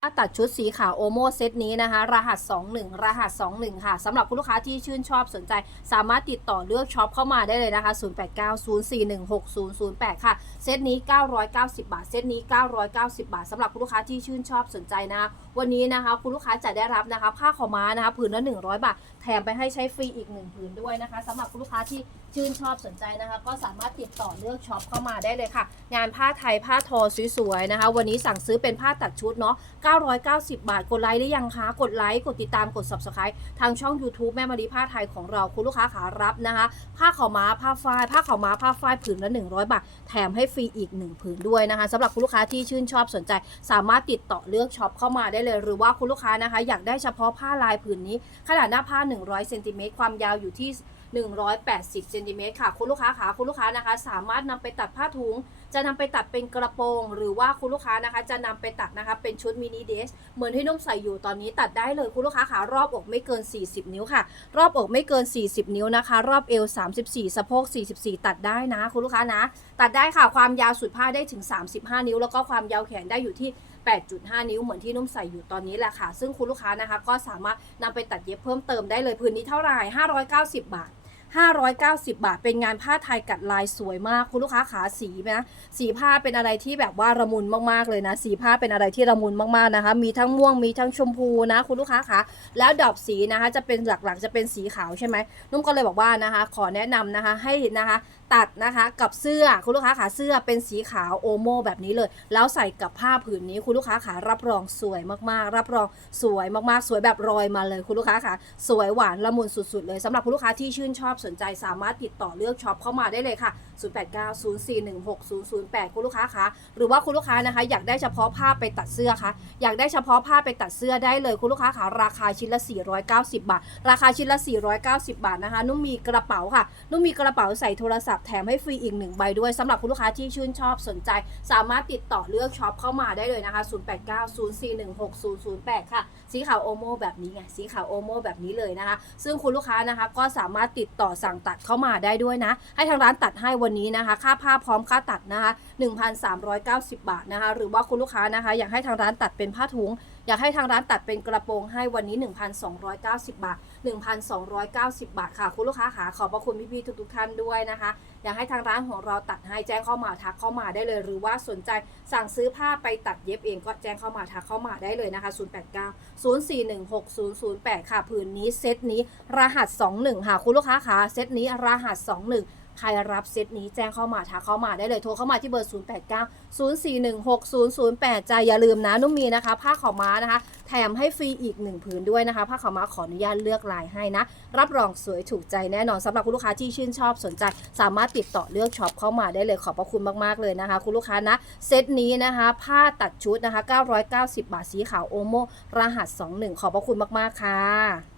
ตัดชุดสีขาวโอโมเซตนี้นะคะ รหัส 21 รหัส 21 ค่ะสำหรับคุณลูกค้าที่ชื่นชอบสนใจ สามารถติดต่อเลือกช็อปเข้ามาได้เลยนะคะ 0890416008 ค่ะ เซตนี้ 990 บาท เซตนี้ 990 บาทสำหรับคุณลูกค้าที่ชื่นชอบสนใจนะะวันนี้นะคะ คุณลูกค้าจะได้รับนะคะ ผ้าขาวม้านะคะผืนละ 100 บาท แถมไปให้ใช้ฟรีอีก 1 ผืนด้วยนะคะสำหรับคุณลูกค้าที่ชื่นชอบสนใจนะคะ ก็สามารถติดต่อเลือกช็อปเข้ามาได้เลยค่ะ งานผ้าไทยผ้าทอสวยๆนะคะ วันนี้สั่งซื้อเป็นผ้าตัดชุดเนาะ990 บาท กดไลค์หรือยังคะ กดไลค์กดติดตามกด subscribe ทางช่อง YouTube แม่มารีผ้าไทยของเราคุณลูกค้าขารับนะคะ ผ้าขาวม้าผ้าฝ้ายผ้าขาวม้าผ้าฝ้ายผืนละ 100 บาท แถมให้ฟรีอีก 1 ผืนด้วยนะคะสำหรับคุณลูกค้าที่ชื่นชอบสนใจ สามารถติดต่อเลือกช็อปเข้ามาได้เลย หรือว่าคุณลูกค้านะคะ อยากได้เฉพาะผ้าลายผืนนี้ ขนาดหน้าผ้า 100เซนติเมตรความยาวอยู่ที่180เซนติเมตรค่ะคุณลูกค้าขาคุณลูกค้านะคะ สามารถนำไปตัดผ้าถุง จะนำไปตัดเป็นกระโปรง หรือว่าคุณลูกค้านะคะ จะนำไปตัดนะคะ เป็นชุดมินิเดรสเหมือนที่นุ่มใส่อยู่ตอนนี้ตัดได้เลยคุณลูกค้าขารอบอกไม่เกิน 40 นิ้วค่ะ รอบอกไม่เกิน 40 นิ้วนะคะ รอบเอว 34 สะโพก 44 ตัดได้นะ คุณลูกค้านะ ตัดได้ค่ะความยาวสุดผ้าได้ถึง 35 นิ้ว แล้วก็ความยาวแขนได้อยู่ที่8.5 นิ้วเหมือนที่นุ่มใส่อยู่ตอนนี้แหละค่ะ ซึ่งคุณลูกค้านะคะ ก็สามารถนำไปตัดเย็บเพิ่มเติมได้เลยพื้นนี้เท่าไหร่590 บาท 590 บาท เป็นงานผ้าไทยกัดลายสวยมาก คุณลูกค้าขาสีนะสีผ้าเป็นอะไรที่แบบว่าระมุนมากๆเลยนะ สีผ้าเป็นอะไรที่ระมุนมากๆนะคะ มีทั้งม่วงมีทั้งชมพูนะ คุณลูกค้าคะแล้วดอกสีนะคะ จะเป็นหลักๆจะเป็นสีขาวใช่ไหมนุ่มก็เลยบอกว่านะคะ ขอแนะนำนะคะให้นะคะตัดนะคะกับเสื้อคุณลูกค้าขาเสื้อเป็นสีขาวโอโมแบบนี้เลย แล้วใส่กับผ้าผืนนี้คุณลูกค้าขารับรองสวยมากๆ รับรองสวยมากๆ สวยแบบรอยมาเลยคุณลูกค้าขาสวยหวานละมุนสุดๆเลยสำหรับคุณลูกค้าที่ชื่นชอบสนใจสามารถติดต่อเลือกช็อปเข้ามาได้เลยค่ะ 0890416008 คุณลูกค้าคะหรือว่าคุณลูกค้านะคะ อยากได้เฉพาะผ้าไปตัดเสื้อคะอยากได้เฉพาะผ้าไปตัดเสื้อได้เลยคุณลูกค้าคะราคาชิ้นละ 490 บาท ราคาชิ้นละ 490 บาทนะคะ นุ่มมีกระเป๋าค่ะ นุ่มมีกระเป๋าใส่โทรศัพท์แถมให้ฟรีอีกหนึ่งใบด้วยสำหรับคุณลูกค้าที่ชื่นชอบสนใจ สามารถติดต่อเลือกช็อปเข้ามาได้เลยนะคะ 0890416008 ค่ะ สีขาวโอโมแบบนี้ไงสีขาวโอโมแบบนี้เลยนะคะ ซึ่งคุณลูกค้านะคะก็สามารถติดต่อสั่งตัดเข้ามาได้ด้วยนะ ให้ทางร้านตัดให้วันนี้นะคะ ค่าผ้าพร้อมค่าตัดนะคะ1,390 บาทนะคะ หรือว่าคุณลูกค้านะคะ อยากให้ทางร้านตัดเป็นผ้าถุงอยากให้ทางร้านตัดเป็นกระโปรงให้วันนี้ 1,290 บาท 1,290 บาทค่ะ คุณลูกค้าขาขอบพระคุณพี่ๆทุกๆท่านด้วยนะคะ อยากให้ทางร้านของเราตัดให้แจ้งเข้ามาทักเข้ามาได้เลย หรือว่าสนใจสั่งซื้อผ้าไปตัดเย็บเองก็แจ้งเข้ามาทักเข้ามาได้เลยนะคะ 089 0416 008 ค่ะผืนนี้เซตนี้รหัส 21 ค่ะ คุณลูกค้าขาเซตนี้รหัส 21 ใครรับเซตนี้แจ้งเข้ามาทักเข้ามาได้เลยโทรเข้ามาที่เบอร์ 089 0416 008จ้าอย่าลืมนะนุ่มมีนะคะ ผ้าขาวม้านะคะ แถมให้ฟรีอีกหนึ่งผืนด้วยนะคะ ผ้าขาวม้าขออนุญาตเลือกลายให้นะ รับรองสวยถูกใจแน่นอนสำหรับคุณลูกค้าที่ชื่นชอบสนใจ สามารถติดต่อเลือกช็อปเข้ามาได้เลยขอบพระคุณมากๆเลยนะคะ คุณลูกค้านะเซตนี้นะคะ ผ้าตัดชุดนะคะ 990 บาทสีขาวโอโมรหัส 21 ขอบพระคุณมากๆค่ะ